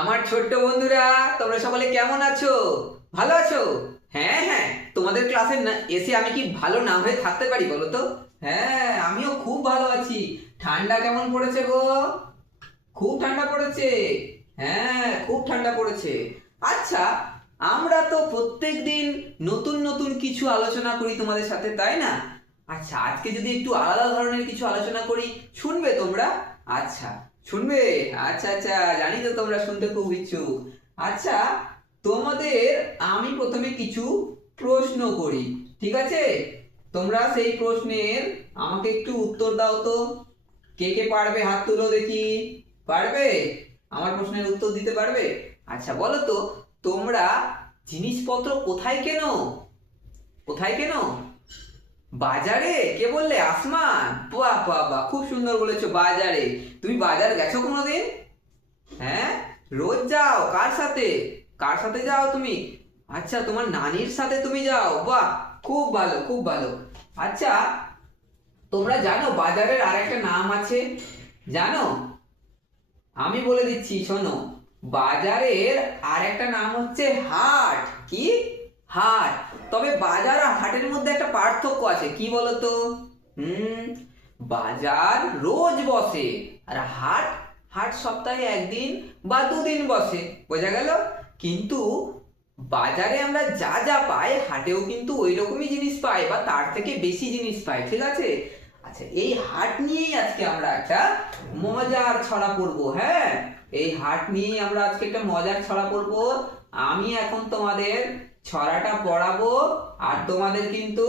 আমার ছোট্ট বন্ধুরা, তোমরা সকলে কেমন আছো? ভালো আছো? হ্যাঁ হ্যাঁ, তোমাদের ক্লাসে না এসে আমি কি ভালো না হয়ে থাকতে পারি বলো তো? হ্যাঁ, আমিও খুব ভালো আছি। ঠান্ডা কেমন পড়েছে গো? খুব ঠান্ডা পড়েছে। হ্যাঁ, খুব ঠান্ডা পড়েছে। আচ্ছা, আমরা তো প্রত্যেক দিন নতুন নতুন কিছু আলোচনা করি তোমাদের সাথে, তাই না? আচ্ছা, আজকে যদি একটু আলাদা ধরনের কিছু আলোচনা করি, শুনবে তোমরা? আচ্ছা, শুনবে? আচ্ছা আচ্ছা, জানি তো তোমরা শুনতে খুব ইচ্ছুক। আচ্ছা, তোমাদের আমি প্রথমে কিছু প্রশ্ন করি, ঠিক আছে? তোমরা সেই প্রশ্নের আমাকে একটু উত্তর দাও তো। কে কে পারবে হাত তুলো দেখি। পারবে? আমার প্রশ্নের উত্তর দিতে পারবে? আচ্ছা, বলো তো, তোমরা জিনিসপত্র কোথায় কেনো? কোথায় কেনো? বাজারে? কে বললে? আসমান? বাহ বাহ বাহ, খুব সুন্দর বলেছো, বাজারে। তুমি বাজার গেছো কোনোদিন? হ্যাঁ, রোজ যাও? কার সাথে? কার সাথে যাও তুমি? আচ্ছা, তোমার নানির সাথে তুমি যাও? বাহ, খুব ভালো খুব ভালো। আচ্ছা, তোমরা জানো বাজারের আর একটা নাম আছে? জানো? আমি বলে দিচ্ছি, শোনো। বাজারের আর একটা নাম হচ্ছে হাট। কি? হাট। তবে বাজার আর হাটের মধ্যে একটা পার্থক্য আছে, কি বলতো? হুম, বাজার রোজ বসে, আর হাট, হাট সপ্তাহে একদিন বা দুদিন বসে। বোঝা গেল? কিন্তু বাজারে আমরা যা যা পাই, হাটেও কিন্তু ওই রকমই জিনিস পাই বা তার থেকে বেশি জিনিস পাই, ঠিক আছে? আচ্ছা, এই হাট নিয়েই আজকে আমরা একটা মজার ছড়া পড়বো। হ্যাঁ, এই হাট নিয়েই আমরা আজকে একটা মজার ছড়া পড়বো। আমি এখন তোমাদের ছড়াটা পড়াবো, আর তোমাদের কিন্তু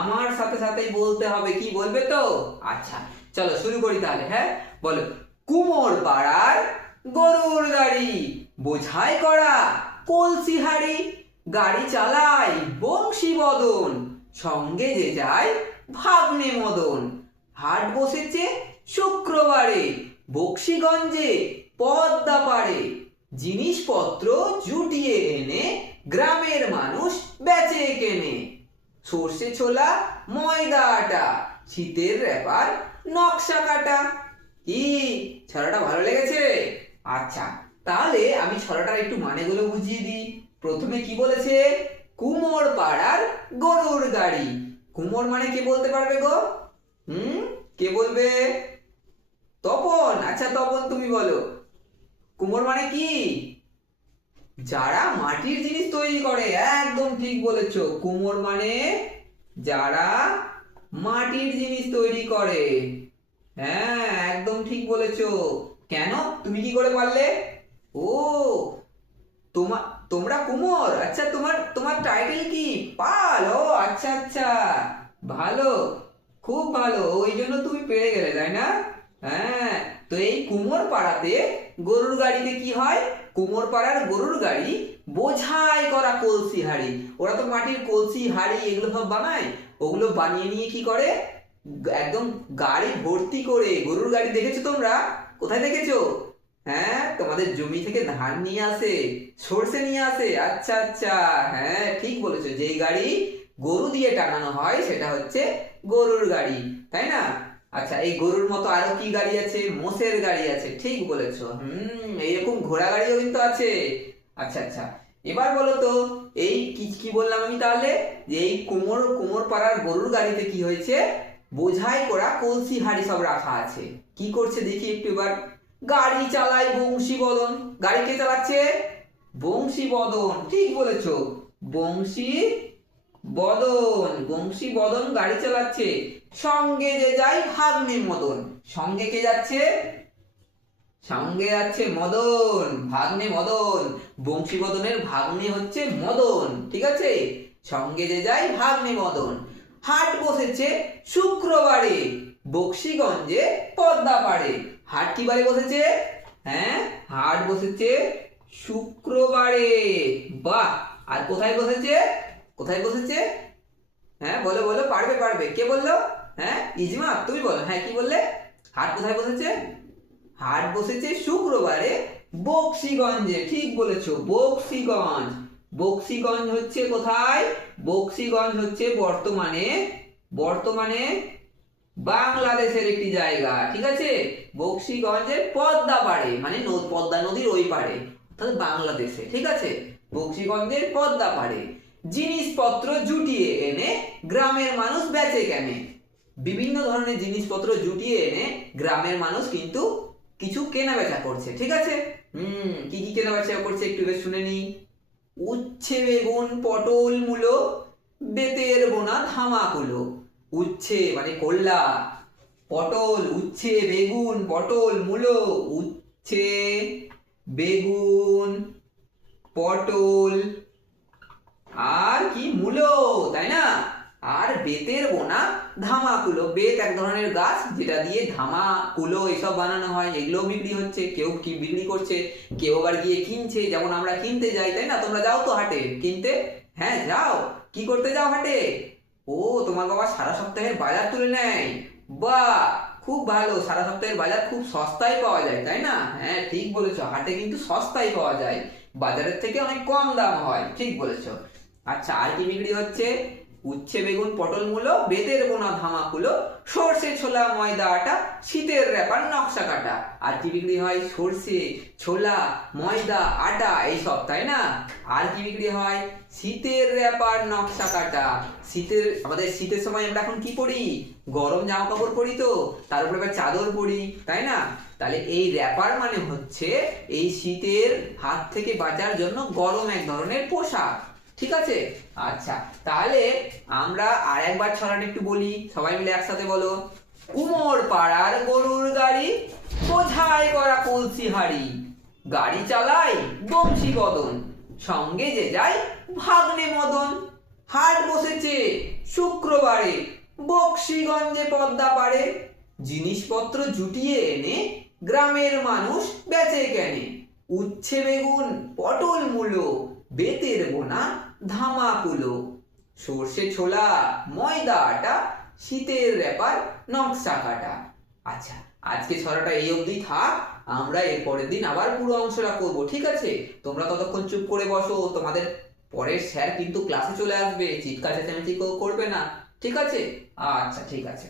আমার সাথে সাথেই বলতে হবে। কি বলবে তো? আচ্ছা, চলো শুরু করি তাহলে। হ্যাঁ, বলো। কুমোর পাড়ার গরুর গাড়ি, বোঝাই করা কলসি হাড়ি, গাড়ি চালায় বংশী বদন, সঙ্গে যে যায় ভাগ্নে মদন। হাট বসেছে শুক্রবারে, বক্সিগঞ্জে পদ্মা পাড়ে, জিনিসপত্র জুটিয়ে এনে গ্রামের মানুষ বেচে কেনে। সর্ষে ছোলা, ময়দা আটা, শীতের রেপার, নকশা কাটা। কি, ছড়াটা ভালো লেগেছে? আচ্ছা, তাহলে আমি ছড়াটার একটু মানেগুলো বুঝিয়ে দিই। প্রথমে কি বলেছে? কুমোর পাড়ার গরুর গাড়ি। কুমোর মানে কে বলতে পারবে গো? কে বলবে? তপন। আচ্ছা তপন, তুমি বলো। কুমোর মানে কি? যারা মাটির জিনিস তৈরি করে। একদম ঠিক বলেছো, কুমোর মানে যারা মাটির জিনিস তৈরি করে। হ্যাঁ, একদম ঠিক বলেছো। কেন? তুমি কি করে পারলে? ও, তোমার, তোমরা কুমোর? আচ্ছা, তোমার তোমার টাইটেল কি? পাল? ও আচ্ছা আচ্ছা, ভালো, খুব ভালো, ওই জন্য তুমি পেরে গেলে, তাই না? হ্যাঁ, তো এই কুমোর পাড়াতে গরুর গাড়িতে কি হয়? কুমোর পাড়ার গরুর গাড়ি বোঝাই করা কলসি হাড়ি। ওরা তো মাটির কলসি হাড়ি এগুলো সব বানায়। ওগুলো বানিয়ে নিয়ে কি করে? একদম গাড়ি ভর্তি করে। গরুর গাড়ি দেখেছো তোমরা? কোথায় দেখেছো? হ্যাঁ, তোমাদের জমি থেকে ধান নিয়ে আসে, সর্ষে নিয়ে আসে। আচ্ছা আচ্ছা, হ্যাঁ ঠিক বলেছো, যেই গাড়ি গরু দিয়ে টানানো হয় সেটা হচ্ছে গরুর গাড়ি, তাই না? আচ্ছা, এই গরুর মতো আরো কি গাড়ি আছে? মোষের গাড়ি আছে, ঠিক বলেছো। এইরকম ঘোড়া গাড়িও কিন্তু আছে। আচ্ছা আচ্ছা, এবার বলো তো, এই কি কি বললাম আমি তাহলে? যে এই কুমোর কুমোর পাড়ার গরুর গাড়িতে কি হয়েছে? বোঝাই করা কলসি হাড়ি সব রাখা আছে। কি করছে দেখি একটু এবার। গাড়ি চালায় বংশী বদন। গাড়ি কে চালাচ্ছে? বংশী বদন, ঠিক বলেছো, বংশী বদন। বংশী বদন গাড়ি চালাচ্ছে। সঙ্গে যে যায় ভাগ্নে মদন। সঙ্গে কে যাচ্ছে? সঙ্গে যাচ্ছে মদন, ভাগ্নে মদন। বংশী বদনের ভাগ্নে হচ্ছে মদন, ঠিক আছে? সঙ্গে যে যায় ভাগ্নে মদন। হাট বসেছে শুক্রবারে, বক্সিগঞ্জে পদ্মা পাড়ে। হাট কি বারে বসেছে? হ্যাঁ, হাট বসেছে শুক্রবারে। বাহ, আর কোথায় বসেছে? কোথায় বসেছে? হ্যাঁ, বলো বলো, পারবে পারবে, কে বললো? হ্যাঁ, ইজমা তুমি বলো। হ্যাঁ, কি বললে? হাট কোথায় বসেছে? হাট বসেছে শুক্রবারে বক্সিগঞ্জে, ঠিক বলেছো, বক্সিগঞ্জ। বক্সিগঞ্জ হচ্ছে কোথায়? বক্সিগঞ্জ হচ্ছে বর্তমানে, বর্তমানে বাংলাদেশের একটি জায়গা, ঠিক আছে? বকশীগঞ্জের পদ্মা পাড়ে, মানে পদ্মা নদীর ওই পাড়ে, অর্থাৎ বাংলাদেশে, ঠিক আছে? বকশীগঞ্জের পদ্মা পাড়ে জিনিসপত্র জুটিয়ে এনে গ্রামের মানুষ বেচে কেনে। বিভিন্ন ধরনের জিনিসপত্র জুটিয়ে এনে গ্রামের মানুষ কিন্তু কিছু কেনা বেচা করছে, ঠিক আছে? কি কি কেনা বেচা করছে একটু বেশ শুনে নি। উচ্ছে, বেগুন, পটল, মূলো, বেতের বোনা ধামাকুলো। উচ্ছে মানে করলা, পটল, উচ্ছে, বেগুন, পটল, মূলো, উচ্ছে, বেগুন, পটল আর কি মূলো, তাই না? আর বেতের বোনা ধামাকুলো। বেত এক ধরনের গাছ যেটা দিয়ে ধামাকুলো এসব বানানো হয়, এগুলো বিক্রি হচ্ছে। কেউ কি বিক্রি করছে, কেউ আবার গিয়ে কিনছে, যেমন আমরা কিনতে যাই, তাই না? তোমরা যাও তো হাটে কিনতে? হ্যাঁ যাও। কি করতে যাও হাটে? ও, তোমার বাবা সারা সপ্তাহের বাজার তুলে নেয়। বাহ, খুব ভালো। সারা সপ্তাহের বাজার খুব সস্তায় পাওয়া যায়, তাই না? হ্যাঁ ঠিক বলেছো, হাটে কিন্তু সস্তায় পাওয়া যায়, বাজারের থেকে অনেক কম দাম হয়, ঠিক বলেছো। আচ্ছা, আর কি বিক্রি হচ্ছে? উচ্ছে, বেগুন, পটল, মূলো, বেতের বোনা ধামাকুলো, সর্ষে, ছোলা, ময়দা, আটা, শীতের র্যাপার, নকশা কাটা। আর কি বিক্রি হয়? সর্ষে, ছোলা, ময়দা, আটা এইসব, তাই না? আর কি বিক্রি হয়? শীতের র্যাপার, নকশা কাটা। আমাদের শীতের সময় আমরা এখন কি পরি? গরম জামা কাপড় পরি, তো তার উপরে আবার চাদর পরি, তাই না? তাহলে এই র্যাপার মানে হচ্ছে এই শীতের হাত থেকে বাঁচার জন্য গরম এক ধরনের পোশাক, ঠিক আছে? আচ্ছা, তাহলে আমরা আর একবার ছড়াটা একটু বলি, সবাই মিলে একসাথে বলো। কুমোর পাড়ার গরুর গাড়ি, বোঝাই করা কলসি হাড়ি, গাড়ি চালায় বংশী বদন, সঙ্গে যে যায় ভাগ্নে মদন। হাট বসেছে শুক্রবারে বকশীগঞ্জে পদ্মা পাড়ে, জিনিসপত্র জুটিয়ে এনে গ্রামের মানুষ বেচে কেনে। উচ্ছে, বেগুন, পটল, মূলো, বেতের বোনা ধামাকুলো, সর্ষে, ছোলা, ময়দা, আটা, শীতের র্যাপার, নকশা কাটা। আচ্ছা, আজকে ছড়াটা এই অবধি থাক, আমরা এর পরের দিন আবার পুরো অংশটা করব, ঠিক আছে? তোমরা ততক্ষণ চুপ করে বসো, তোমাদের পরের স্যার কিন্তু ক্লাসে চলে আসবে, চিৎকার চেঁচামেচি করবে না, ঠিক আছে? আচ্ছা ঠিক আছে।